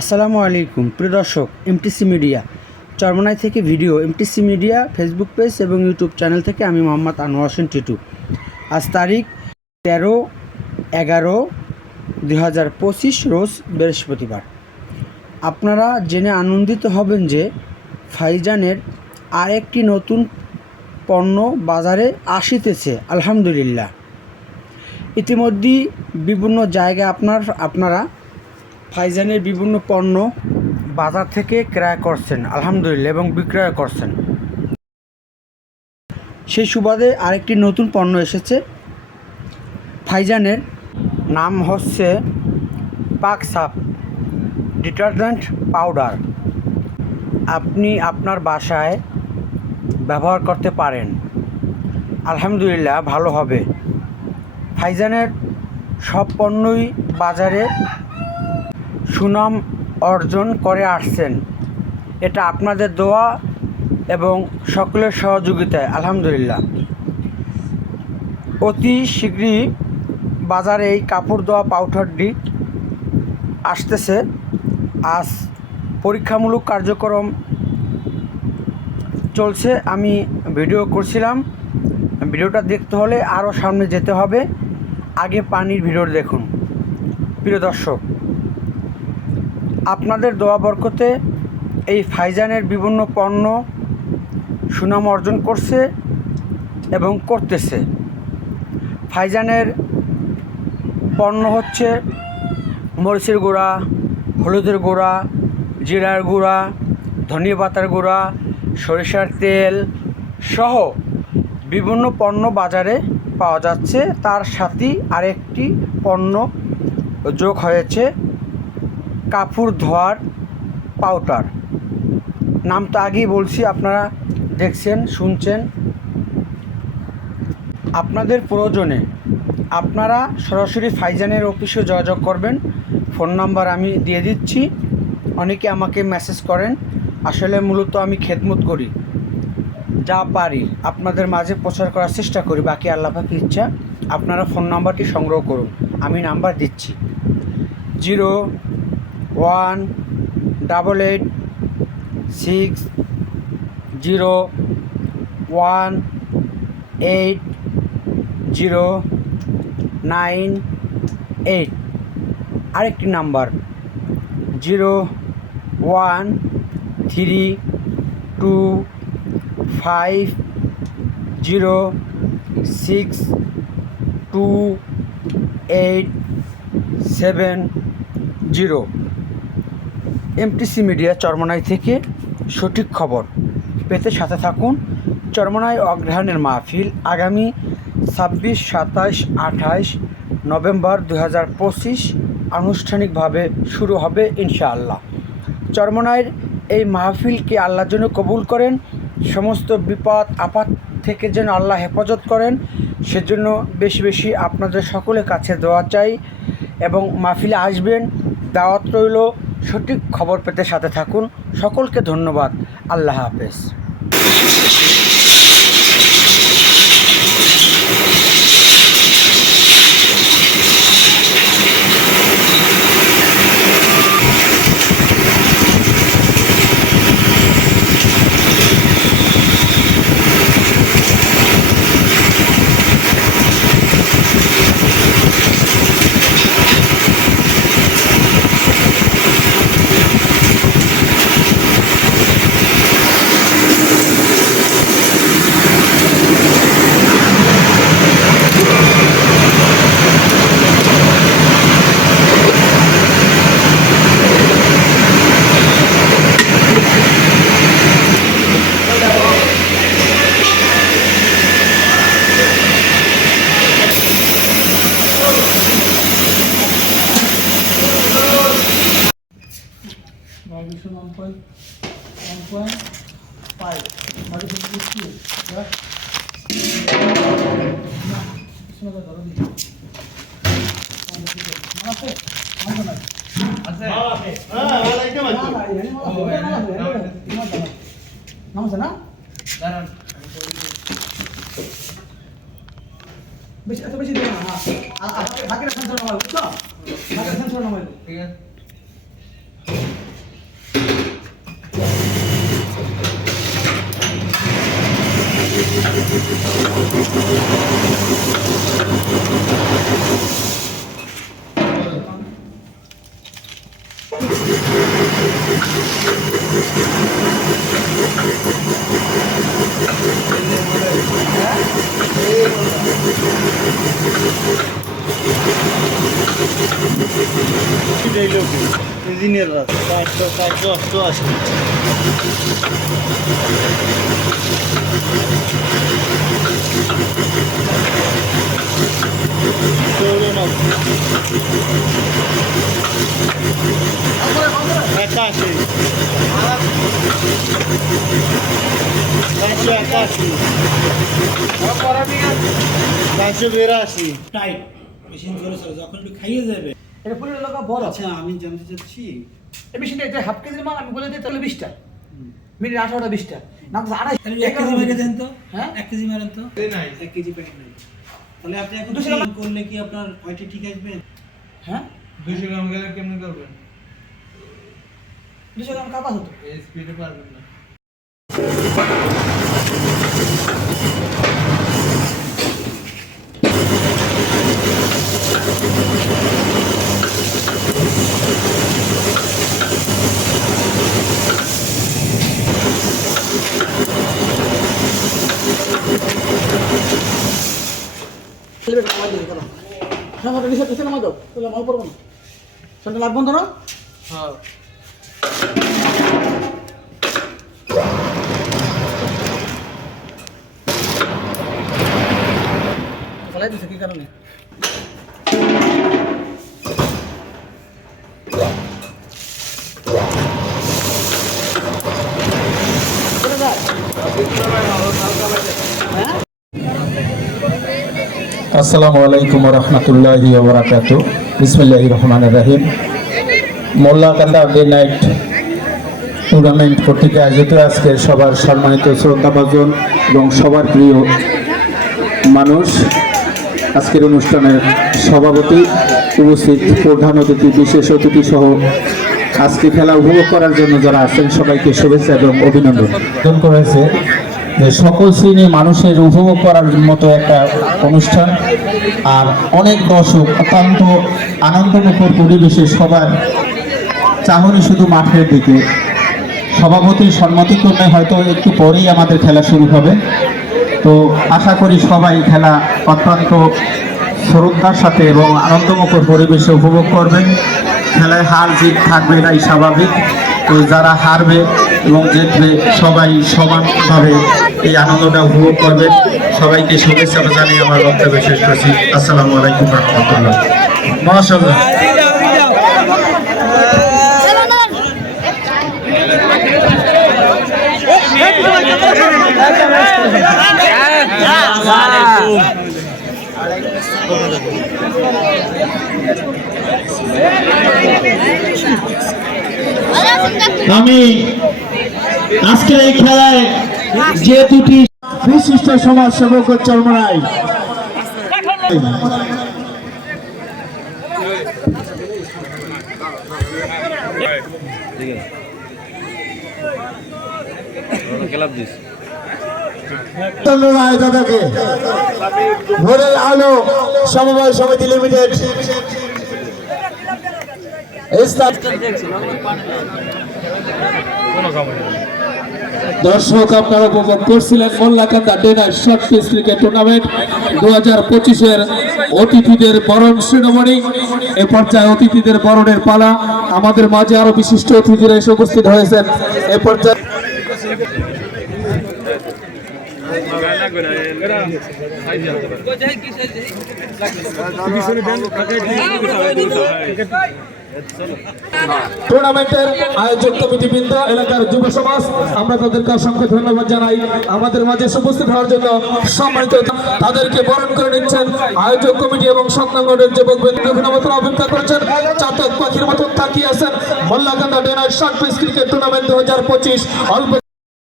আসসালামু আলাইকুম, প্রিয় দর্শক এমটিসি মিডিয়া চরমনাই থেকে video MTC media Facebook page এবং ইউটিউব চ্যানেল থেকে আমি মোহাম্মদ আনোয়ার হোসেন টিটু। আজ তারিখ তেরো এগারো দুই হাজার পঁচিশ, রোজ বৃহস্পতিবার। আপনারা জেনে আনন্দিত হবেন যে ফাইজানের আরেকটি নতুন পণ্য বাজারে আসিতেছে, আলহামদুলিল্লাহ। ইতিমধ্যেই বিভিন্ন জায়গায় আপনার আপনারা ফাইজানের বিভিন্ন পণ্য বাজার থেকে ক্রয় করছেন, আলহামদুলিল্লাহ, এবং বিক্রয় করছেন। সেই সুবাদে আরেকটি নতুন পণ্য এসেছে। ফাইজানের নাম হচ্ছে পাক সাপ ডিটারজেন্ট পাউডার। আপনি আপনার বাসায় ব্যবহার করতে পারেন। আলহামদুলিল্লাহ, ভালো হবে। ফাইজানের সব পণ্যই বাজারে সুনাম অর্জন করে আসছেন। এটা আপনাদের দোয়া এবং সকলের সহযোগিতায়, আলহামদুলিল্লাহ। অতি শীঘ্রই বাজারে এই কাপড় ধোয়া পাউডারটি আসতেছে। আজ পরীক্ষামূলক কার্যক্রম চলছে, আমি ভিডিও করছিলাম। ভিডিওটা দেখতে হলে আরও সামনে যেতে হবে। আগে পানির ভিডিও দেখুন। প্রিয় দর্শক আপনাদের দোয়া বরকতে এই ফাইজানের বিভিন্ন পণ্য সুনাম অর্জন করছে এবং করতেছে। ফাইজানের পণ্য হচ্ছে মরিচের গুঁড়া, হলুদের গুঁড়া, জিরার গুঁড়া, ধনিয়া পাতার গুঁড়া, সরিষার তেল সহ বিভিন্ন পণ্য বাজারে পাওয়া যাচ্ছে। তার সাথেই আরেকটি পণ্য যোগ হয়েছে। কাপড় ধোয়ার পাউডার। নাম তো আগেই বলছি, আপনারা দেখছেন, শুনছেন। আপনাদের প্রয়োজনে আপনারা সরাসরি ফাইজানের অফিসে যোগাযোগ করবেন। ফোন নাম্বার আমি দিয়ে দিচ্ছি। অনেকে আমাকে মেসেজ করেন। আসলে মূলত আমি খেদমত করি। যা পারি, আপনাদের মাঝে প্রচার করার চেষ্টা করি। বাকি আল্লাহ পাকি ইচ্ছা, আপনারা ফোন নাম্বারটি সংগ্রহ করুন। আমি নাম্বার দিচ্ছি। Zero one double eight six zero one eight zero nine eight. আরেকটি number. Zero one three two five zero six two eight seven zero. MTC media Charmonai থেকে সঠিক খবর পেতে সাথে থাকুন। চরমনাই অগ্রহায়ণের মাহফিল আগামী ছাব্বিশ সাতাশ আঠাশ নভেম্বর দু হাজার পঁচিশ আনুষ্ঠানিকভাবে শুরু হবে ইনশাআল্লাহ। চরমনাইয়ের এই মাহফিলকে আল্লাহর জন্য কবুল করেন, সমস্ত বিপদ আপাত থেকে যেন আল্লাহ হেফাজত করেন, সেজন্য বেশি বেশি আপনাদের সকলের কাছে দোয়া চাই এবং মাহফিলে আসবেন। দাওয়াত রইল সঠিক খবর পেতে সাথে থাকুন। সকলকে ধন্যবাদ। আল্লাহ হাফেজ Violation one point, one point five, modification is two, yeah? না, পিছনে ধরো দিই। আছে? আছে না? না, না, এখানে মাল আছে, এখানে মাল আছে, এখানে মাল আছে, নাম আছে? না? বেশি এত বেশি দেবে না হ্যাঁ। বাকিটা সেন্সর নামাই বুঝছ? বাকিটা সেন্সর নামাই ঠিক আছে। ইঞ্জিনিয়ার চারশো চারশো অষ্টআশি একাশি চারশো একাশি চারশো বিরাশি টাইট। মেশিন জোরে চলে যখন একটু খাইয়ে যাবে। এটা পুরো এলাকা বড়। আচ্ছা আমি জানতে চাচ্ছি। এই মেশিনটা এটা হাফ কেজির মাল আমি বলে দিই তাহলে বিশটা। মিনিট আঠারোটা বিশটা। না তো আড়াই তাহলে এক কেজি মেরে দেন তো। হ্যাঁ? এক কেজি মারেন তো। এক কেজি প্যাকেট নাই। তাহলে আপনি এখন দুশো গ্রাম- করলে কি আপনার ওইটা ঠিক আসবে? হ্যাঁ? দুশো গ্রাম গেলে কেমনি করবেন দুশো গ্রাম কাপা হতো। এই স্পিডে পারবেন না। ছেলেটা নামাই দিই কেন নিচে নিচে নামাই দাও তাহলে মাল পড়ব না সেটা লাগবো না হ্যাঁ। ফেলাই দিছে কি কারণে? আসসালামু আলাইকুম রহমতুল্লাহ ওবরাকাত বিসমিল্লাহ রহমান রাহিম। মোল্লাকান্দা ডে নাইট টুর্নামেন্ট কর্তৃক আয়োজিত আজকে সবার সম্মানিত শ্রদ্ধাভাজন এবং সবার প্রিয় মানুষ। আজকের অনুষ্ঠানের সভাপতি উপস্থিত প্রধান অতিথি, বিশেষ অতিথি সহ আজকে খেলা উপভোগ করার জন্য যারা আছেন, সবাইকে শুভেচ্ছা এবং অভিনন্দন। করেছে যে সকল শ্রেণির মানুষের উপভোগ করার মতো একটা অনুষ্ঠান। আর অনেক দর্শক অত্যন্ত আনন্দমুখর পরিবেশে সবার চাহনি শুধু মাঠের দিকে। সভাপতির সম্মতিক্রমে হয়তো একটু পরেই আমাদের খেলা শুরু হবে। তো আশা করি সবাই খেলা অত্যন্ত শ্রদ্ধার সাথে এবং আনন্দমুখর পরিবেশে উপভোগ করবেন। খেলায় হার জিত থাকবে এটাই স্বাভাবিক। যারা হারবে এবং জিতবে, সবাই সমানভাবে এই আনন্দটা উপভোগ করবে। সবাইকে শুভেচ্ছা জানিয়ে আমার বক্তব্য শেষ করছি। আসসালামু আলাইকুম রহমতুল্লাহ। মহাসল্লাহ আমি আজকের এই খেলায় যে দুটি বিশিষ্ট সমাজ সেবক চরমরাই ধন্যবাদ দাদাকে। ভোরের আলো সমবায় সমিতি লিমিটেড। দর্শক আপনারা উপভোগ করছিলেন Mollakanda day night short pitch cricket tournament দু হাজার পঁচিশের অতিথিদের বরণ শ্রীনমণি এ পর্যায়ে অতিথিদের বরণের পালা আমাদের মাঝে আরও বিশিষ্ট অতিথিরা এসে উপস্থিত হয়েছেন। এ পর্যায়ে টুর্নামেন্টের আয়োজক কমিটিবৃন্দ, এলাকার যুব সমাজ, আমরা তাদেরকে অসংখ্য ধন্যবাদ জানাই। আমাদের মাঝে উপস্থিত হওয়ার জন্য সম্মানিত তাদেরকে বরণ করে নিচ্ছেন আয়োজক কমিটি এবং সংগঠনের যুবক মতন অপেক্ষা করেছেন, চাতক পাখির মতন তাকিয়ে আছেন। Mollakanda day night short pitch cricket tournament দু হাজার পঁচিশ, অল্প